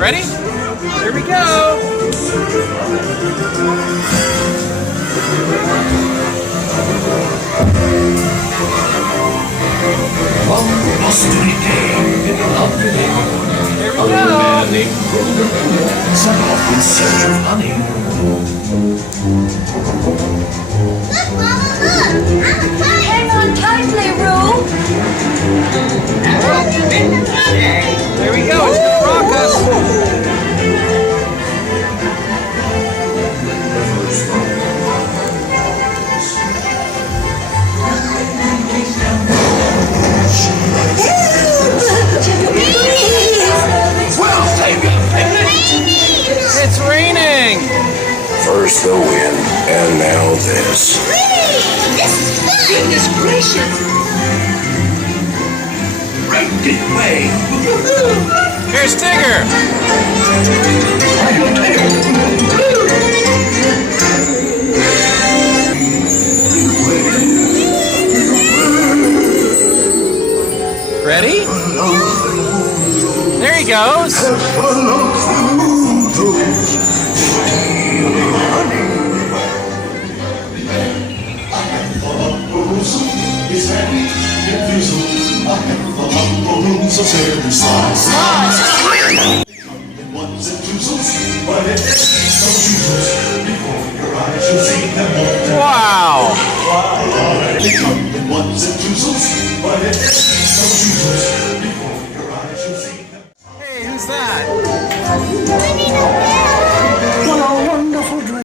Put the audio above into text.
Ready? Here we go. One blustery day in a lovely neighborhood, Here we a go. man named Thru set off in search of honey. Look, Mama, look! Hang on tightly, Roo! There we go. It's gonna rock us. Well, take it. It's raining. First the wind, and now this. This is fun! Goodness gracious! Right this way. Here's Tigger. I'm Tigger. Ready? There he goes. Wow. Hey, who's that?